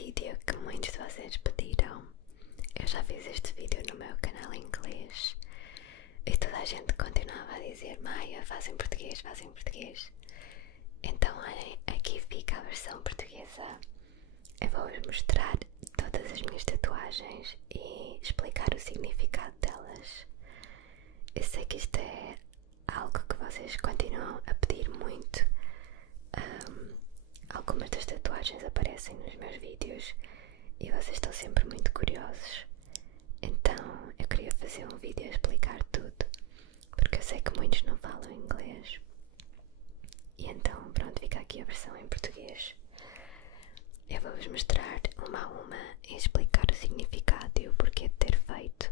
vídeo que muitos de vocês pediram. Eu já fiz este vídeo no meu canal em inglês e toda a gente continuava a dizer: Maia, faz em português, faz em português. Então olhem, aqui fica a versão portuguesa. Eu vou-vos mostrar todas as minhas tatuagens e explicar o significado delas. Eu sei que isto é algo que vocês continuam a pedir muito. Algumas das tatuagens aparecem nos meus vídeos e vocês estão sempre muito curiosos. Então eu queria fazer um vídeo a explicar tudo, porque eu sei que muitos não falam inglês. E então pronto, fica aqui a versão em português. Eu vou-vos mostrar uma a uma e explicar o significado e o porquê de ter feito.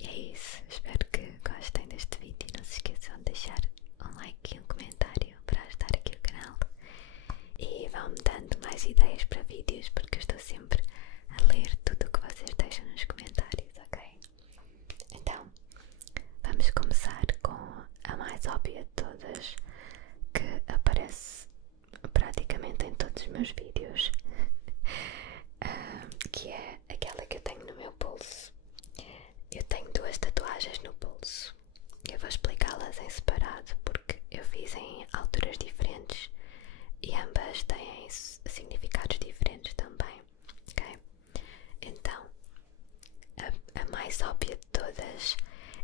E é isso, espero que gostem deste vídeo. Não se esqueçam de deixar um like e um comentário para ajudar aqui o canal. E vão-me dando mais ideias para vídeos, porque eu estou sempre a ler tudo o que vocês deixam nos comentários, ok? Então, vamos começar com a mais óbvia de todas, que aparece praticamente em todos os meus vídeos, que é aquela que eu tenho no meu pulso. Eu tenho duas tatuagens no pulso. Eu vou explicá-las em separado porque eu fiz em alturas diferentes e ambas têm significados diferentes também, ok? Então, a mais óbvia de todas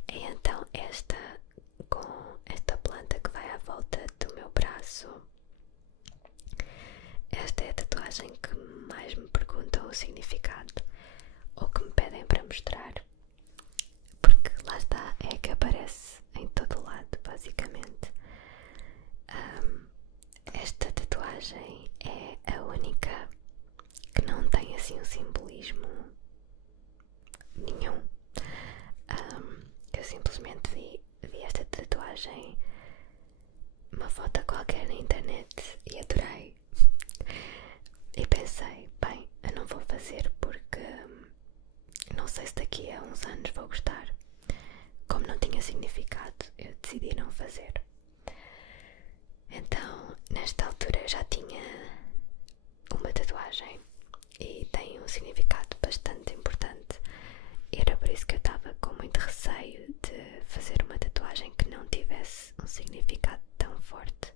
é então esta, com esta planta que vai à volta do meu braço. Esta é a tatuagem que mais me perguntam o significado ou que me pedem para mostrar, porque lá está, é que aparece em todo lado, basicamente. Esta tatuagem é a única que não tem assim um simbolismo nenhum. Eu simplesmente vi esta tatuagem, uma foto qualquer na internet, e adorei. E pensei, bem, eu não vou fazer porque não sei se daqui a uns anos vou gostar. Como não tinha significado, eu decidi não fazer. Então, nesta altura eu já tinha uma tatuagem e tem um significado bastante importante. Era por isso que eu estava com muito receio de fazer uma tatuagem que não tivesse um significado tão forte.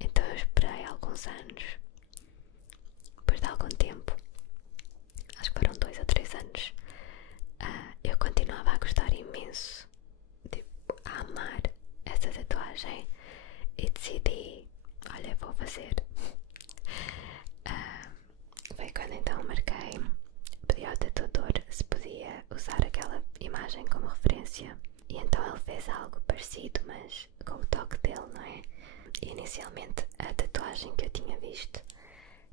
Então eu esperei alguns anos. Depois de algum tempo, acho que foram 2 ou 3 anos, eu continuava a gostar imenso, tipo, a amar essa tatuagem, e decidi, olha, vou fazer. Foi quando então marquei, pedi ao tatuador se podia usar aquela imagem como referência, e então ele fez algo parecido, mas com o toque dele, não é? E inicialmente a tatuagem que eu tinha visto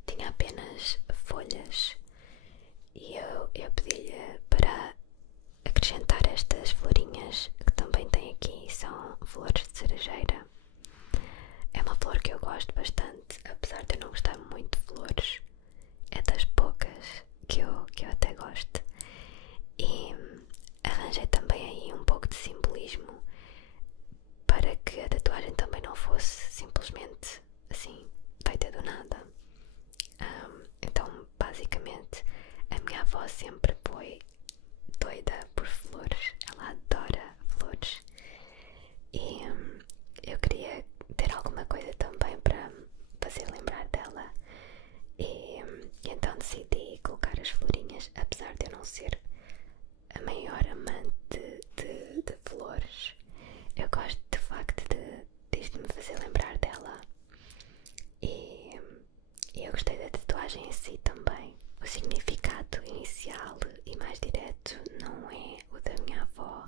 tinha apenas folhas e eu pedi-lhe para acrescentar estas florinhas que também tem aqui. São flores de cerejeira. É uma flor que eu gosto bastante, apesar de eu não gostar muito de flores. É das poucas que eu até gosto. E arranjei também aí um pouco de simbolismo para que a tatuagem também não fosse simplesmente assim, feita do nada. Então, basicamente, a minha avó sempre foi doida por flores. Ela adora flores. E eu queria ter alguma coisa também para fazer lembrar dela. E então decidi colocar as florinhas, apesar de eu não ser a maior amante de flores. Eu gosto de facto disto me fazer lembrar dela. E eu gostei da tatuagem em si também. O significado inicial e mais direto não é o da minha avó,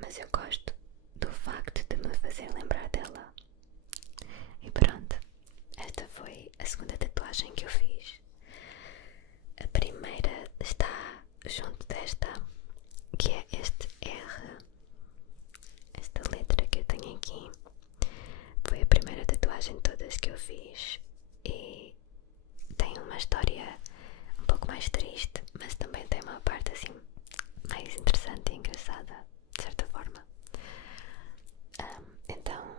mas eu gosto do facto de me fazer lembrar dela. E pronto, esta foi a segunda tatuagem que eu fiz. A primeira está junto desta, que é este R. Esta letra que eu tenho aqui foi a primeira tatuagem de todas que eu fiz e tem uma história um pouco mais triste, mas também tem uma parte assim mais interessante e engraçada, de certa forma. Então,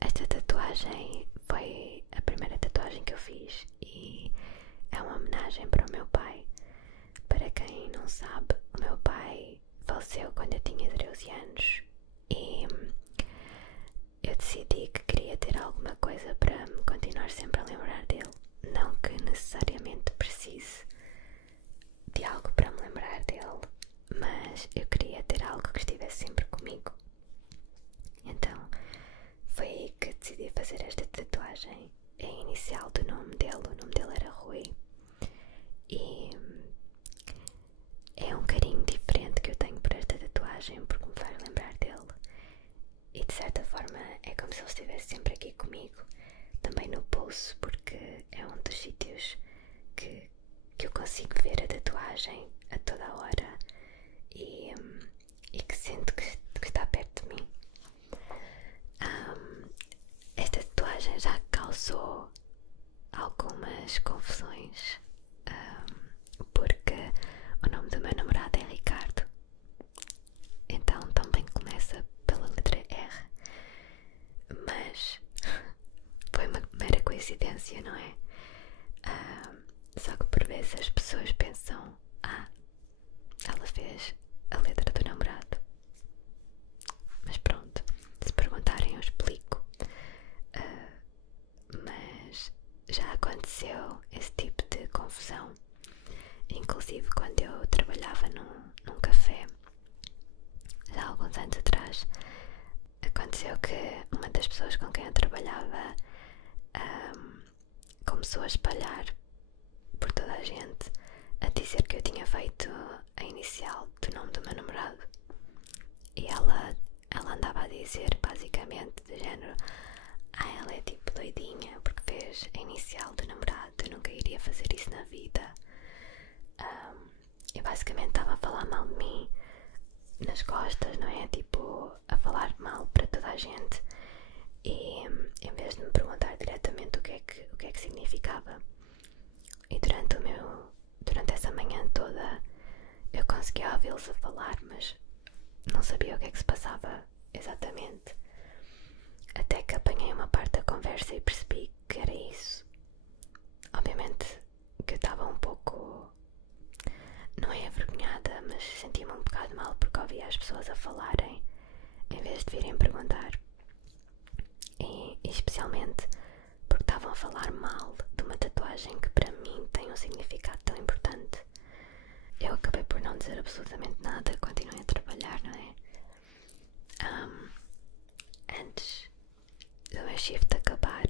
esta tatuagem foi a primeira tatuagem que eu fiz e homenagem para o meu pai. Para quem não sabe, o meu pai faleceu quando eu tinha 13 anos e eu decidi que queria ter alguma coisa para me continuar sempre a lembrar dele. Não que necessariamente precise de algo para me lembrar dele, mas eu queria ter algo que estivesse sempre comigo. Então foi aí que decidi fazer esta tatuagem. É a inicial do nome dele, o nome dele era Rui. E é um carinho diferente que eu tenho por esta tatuagem porque me faz lembrar dele. E de certa forma é como se ele estivesse sempre aqui comigo. Também no pulso, porque é um dos sítios que eu consigo ver a tatuagem a toda a hora e que sinto que está perto de mim. Esta tatuagem já causou algumas confusões, porque o nome do meu namorado é Ricardo, então também começa pela letra R, mas foi uma mera coincidência, não é? Só que por vezes as pessoas pensam: ela fez a letra do namorado. Mas pronto, se perguntarem eu explico. Mas já aconteceu esse tipo de confusão. Inclusive quando eu trabalhava num café, já há alguns anos atrás, aconteceu que uma das pessoas com quem eu trabalhava começou a espalhar por toda a gente a dizer que eu tinha feito a inicial do nome do meu namorado. E ela andava a dizer basicamente do género: ela é tipo doidinha porque fez a inicial do namorado, eu nunca iria fazer isso na vida. E basicamente estava a falar mal de mim nas costas, não é? Tipo, a falar mal para toda a gente. E em vez de me perguntar diretamente o que é que significava. E durante essa manhã toda eu conseguia ouvi-los a falar, mas não sabia o que é que se passava exatamente. Até que apanhei uma parte da conversa e percebi que era isso. Obviamente que eu estava um pouco, não é envergonhada, mas sentia-me um bocado mal porque ouvia as pessoas a falarem em vez de virem perguntar. E especialmente porque estavam a falar mal de uma tatuagem que para mim tem um significado tão importante. Eu acabei por não dizer absolutamente nada, continuei a trabalhar, não é? Antes do meu shift acabar,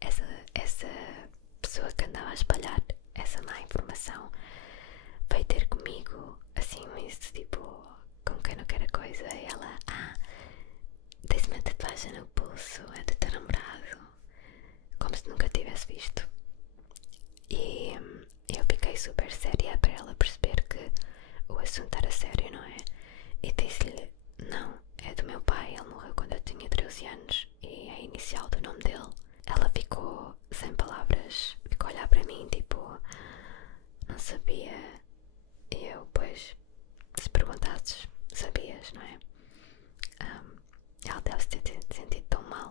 essa pessoa que andava a espalhar essa má informação veio ter comigo, assim, isso tipo, como quem não quer a coisa. E ela: tens uma tatuagem no pulso, é do teu namorado, como se nunca tivesse visto. E eu fiquei super séria para ela perceber que o assunto era sério, não é? E disse-lhe: não, é do meu pai, ele morreu quando eu tinha 13 anos e é a inicial do nome dele. Ela ficou sem palavras, ficou a olhar para mim tipo, não sabia. E eu, pois, se perguntasses, sabias, não é? Ela deve-se ter sentido tão mal,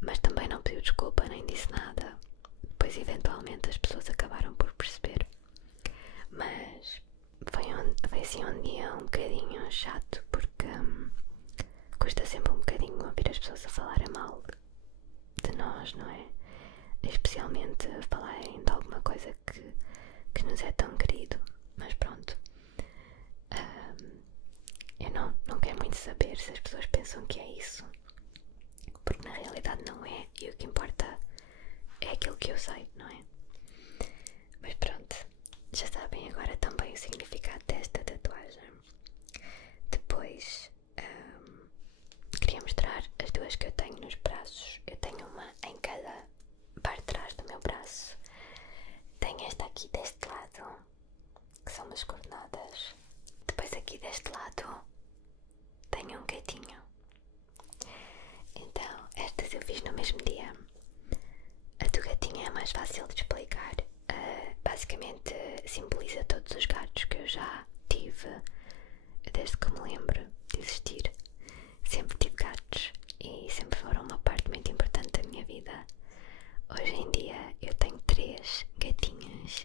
mas também não pediu desculpa nem disse nada. Depois eventualmente as pessoas acabaram por perceber. Mas foi assim um dia um bocadinho chato porque custa sempre um bocadinho ouvir as pessoas a falarem mal de nós, não é? Especialmente falarem de alguma coisa que nos é tão querido. Mas pronto, eu não quero muito saber se as pessoas pensam que é isso, porque na realidade não é, e o que importa é aquilo que eu sei, não é? Mas pronto, já sabem agora também o significado desta tatuagem. Depois queria mostrar as duas que eu tenho nos braços. Eu tenho uma em cada parte de trás do meu braço. Tenho esta aqui deste lado, que são umas coordenadas. Depois aqui deste lado tenho um gatinho. Então estas eu fiz no mesmo dia. A do gatinho é mais fácil de explicar. Basicamente simboliza todos os gatos que eu já tive desde que me lembro de existir. Sempre tive gatos e sempre foram uma parte muito importante da minha vida. Hoje em dia eu tenho 3 gatinhas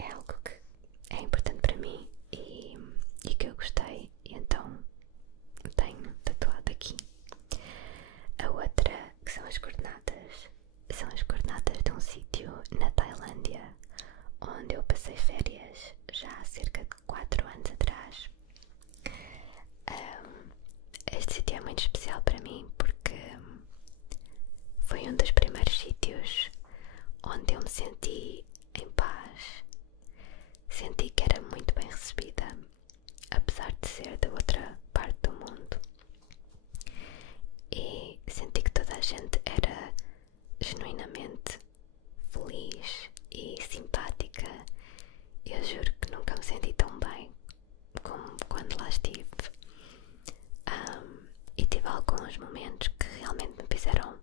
é algo que é importante para mim e que eu gostei, e então tenho tatuado aqui. A outra, que são as coordenadas de um sítio na Tailândia, onde eu passei férias já há cerca de 4 anos atrás. Este sítio é muito especial para mim porque foi um dos primeiros sítios onde eu me senti em paz, senti que era muito bem recebida, apesar de ser da outra parte do mundo, e senti que toda a gente era genuinamente feliz e simpática. Eu juro que nunca me senti tão bem como quando lá estive. E tive alguns momentos que realmente me fizeram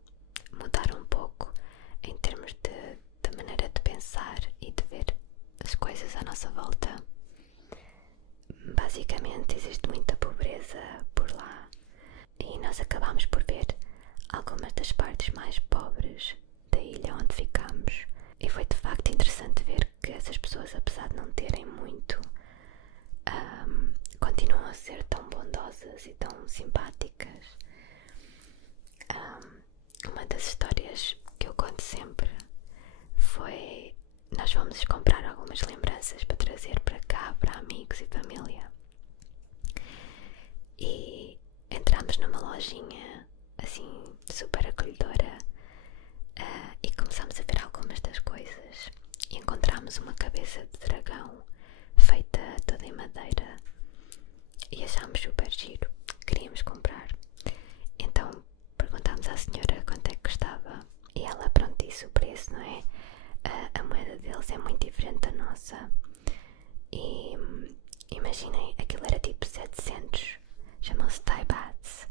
mudar um pouco em termos de maneira de pensar e de ver as coisas à nossa volta. Basicamente existe muita pobreza por lá e nós acabámos por ver algumas das partes mais pobres da ilha onde ficámos, e foi de facto interessante ver que essas pessoas, apesar de não terem muito, continuam a ser tão bondosas e tão simpáticas. Uma das histórias que eu conto sempre foi: nós fomos comprar algumas lembranças para trazer para cá, para amigos e família, e entramos numa lojinha assim super acolhedora, e começámos a ver algumas das coisas e encontramos uma cabeça de dragão feita toda em madeira e achámos super giro, queríamos comprar. Então perguntámos à senhora quanto é que custava e ela, pronto, disse o preço, não é? A moeda deles é muito diferente da nossa e imaginem, aquilo era tipo 700, chamam-se Thai Bahts.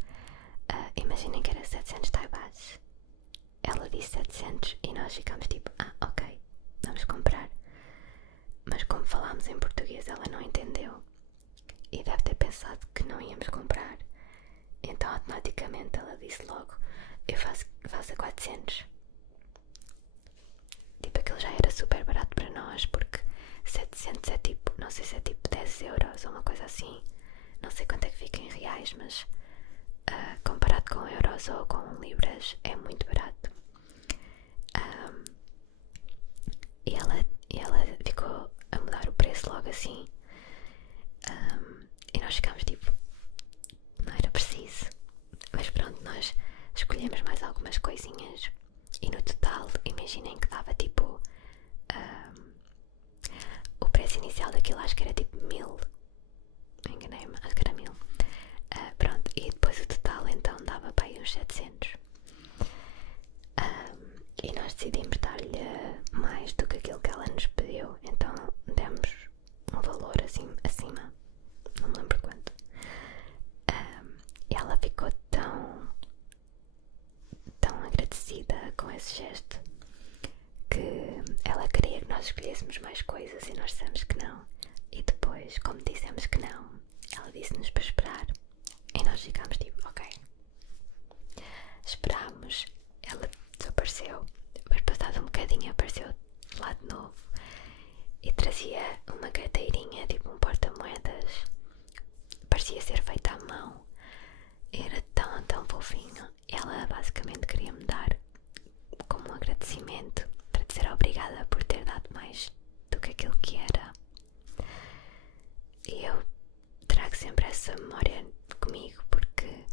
Imaginem que era 700 Thai Bahts. Ela disse 700 e nós ficámos tipo, ok, vamos comprar. Mas como falámos em português, ela não entendeu e deve ter pensado que não íamos comprar. Então automaticamente ela disse logo: eu faço a 400. Tipo, aquilo já era super barato para nós, porque 700 é tipo, não sei se é tipo 10 euros ou uma coisa assim. Não sei quanto é que fica em reais, mas comparado com euros ou com libras é muito barato. E ela ficou a mudar o preço logo assim, e nós ficámos tipo, não era preciso. Mas pronto, nós escolhemos mais algumas coisinhas e no total, imaginem que dava tipo, o preço inicial daquilo acho que era tipo 1000. Enganei-me, acho que era 1000. Pronto, e depois o total então dava para aí uns 700. E nós decidimos dar-lhe mais do que aquilo que ela nos pediu, então demos um valor assim acima, não me lembro quanto. E ela ficou tão agradecida com esse gesto que ela queria que nós escolhêssemos mais coisas e nós dissemos que não. E depois, como dissemos que não, ela disse-nos para esperar e nós ficámos tipo, ok. Esperámos, ela desapareceu, mas passado um bocadinho apareceu lá de novo e trazia uma carteirinha, tipo um porta-moedas, parecia ser feita à mão, era tão fofinho. Ela basicamente queria me dar como um agradecimento, para dizer obrigada por ter dado mais do que aquilo que era. E eu trago sempre essa memória comigo porque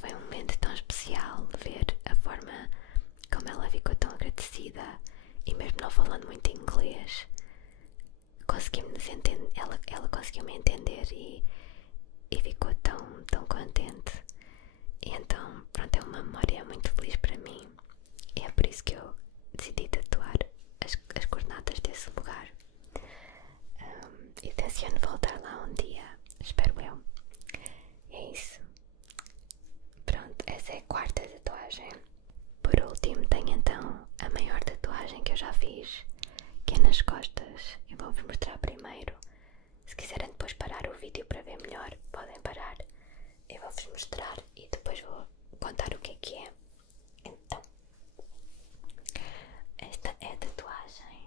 foi um momento tão especial ver a forma como ela ficou tão agradecida, e mesmo não falando muito inglês, conseguimos entender, ela conseguiu me entender e ficou tão contente. E então, pronto, é uma memória muito feliz para mim e é por isso que eu decidi tatuar as coordenadas desse lugar. E tenciono voltar lá um dia, espero eu. E é isso. Pronto, essa é a quarta tatuagem. Por último, tenho então a maior tatuagem que eu já fiz, que é nas costas. Eu vou-vos mostrar primeiro. Se quiserem depois parar o vídeo para ver melhor, podem parar. Eu vou-vos mostrar e depois vou contar o que é que é. Então, esta é a tatuagem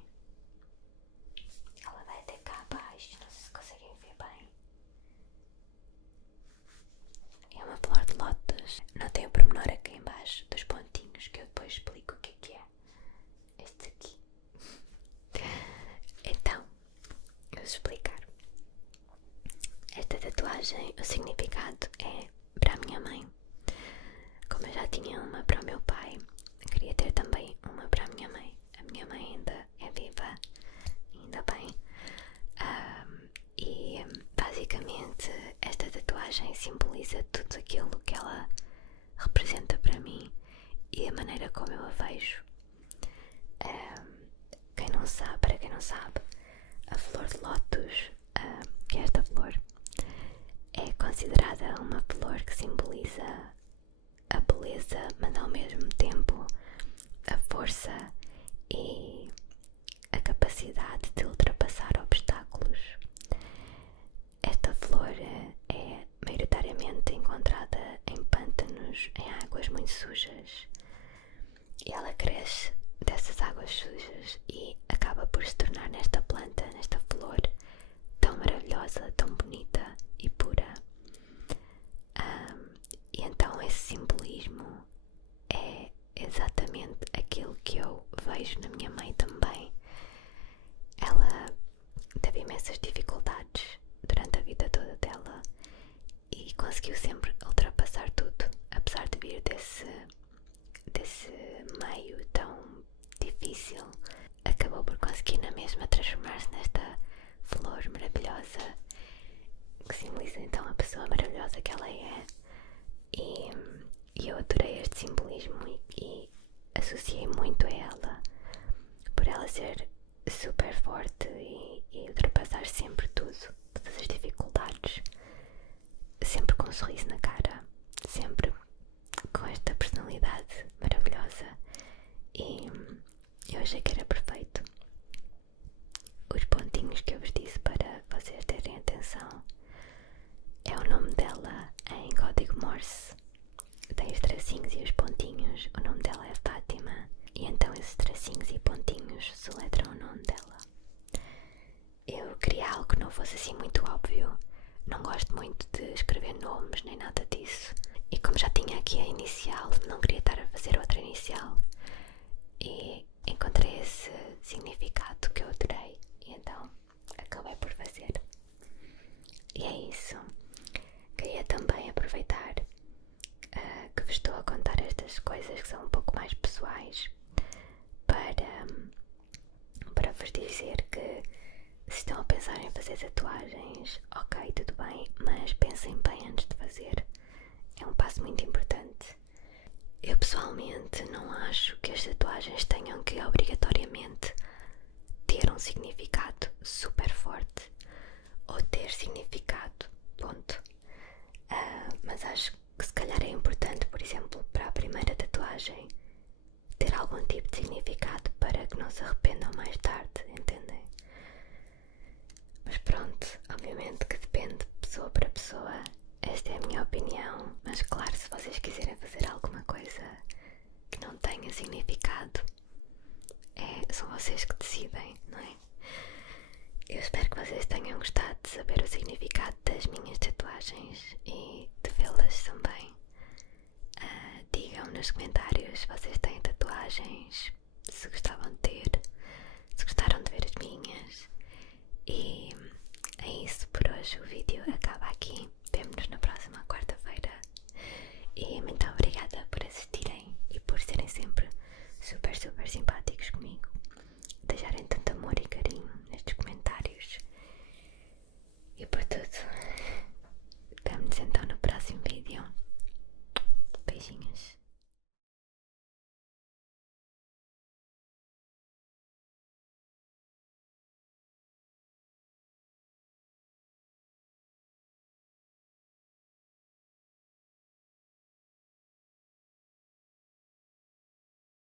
tatuagem, o significado é para a minha mãe. Como eu já tinha uma para o meu pai, queria ter também uma para a minha mãe. A minha mãe ainda é viva, ainda bem. E basicamente esta tatuagem simboliza tudo aquilo que ela representa para mim e a maneira como eu a vejo. Para quem não sabe, a flor de lótus, que é esta flor, é considerada uma flor que simboliza a beleza, mas ao mesmo tempo a força e a capacidade de ultrapassar obstáculos. Esta flor é maioritariamente encontrada em pântanos, em águas muito sujas, e ela cresce dessas águas sujas e acaba por se tornar nesta planta, nesta flor tão maravilhosa, tão bonita e pura. E então esse simbolismo é exatamente aquilo que eu vejo na minha mãe também. Ela teve imensas dificuldades durante a vida toda dela e conseguiu sempre ultrapassar tudo, apesar de vir desse meio tão difícil. Acabou por conseguir na mesma transformar-se nesta flor maravilhosa que simboliza então a pessoa maravilhosa que ela é. E eu adorei este simbolismo e associei muito a ela, por ela ser super forte e ultrapassar sempre tudo, todas as dificuldades, sempre com um sorriso na cara, sempre com esta personalidade maravilhosa, e eu achei que era perfeito. Os pontinhos que eu vos disse para vocês terem atenção é o nome dela em código Morse. Tem os tracinhos e os pontinhos, o nome dela é Fátima, e então esses tracinhos e pontinhos soletram o nome dela. Eu queria algo que não fosse assim muito óbvio, não gosto muito de escrever nomes nem nada disso, e como já tinha aqui a inicial, não queria estar a fazer outra inicial, e encontrei esse significado que eu adorei, e então acabei por fazer. E é isso. Queria também aproveitar que vos estou a contar estas coisas que são um pouco mais pessoais para vos dizer que se estão a pensar em fazer tatuagens, ok, tudo bem, mas pensem bem antes de fazer. É um passo muito importante. Eu pessoalmente não acho que as tatuagens tenham que obrigatoriamente ter um significado super forte ou ter significado, ponto. Mas acho que se calhar é importante, por exemplo, para a primeira tatuagem ter algum tipo de significado para que não se arrependam mais tarde, entendem? Mas pronto, obviamente que depende de pessoa para pessoa. Esta é a minha opinião, mas claro, se vocês quiserem fazer alguma coisa que não tenha significado, são vocês que decidem, não é? Eu espero que vocês tenham gostado de saber o significado das minhas tatuagens e de vê-las também. Digam nos comentários se vocês têm tatuagens, se gostavam de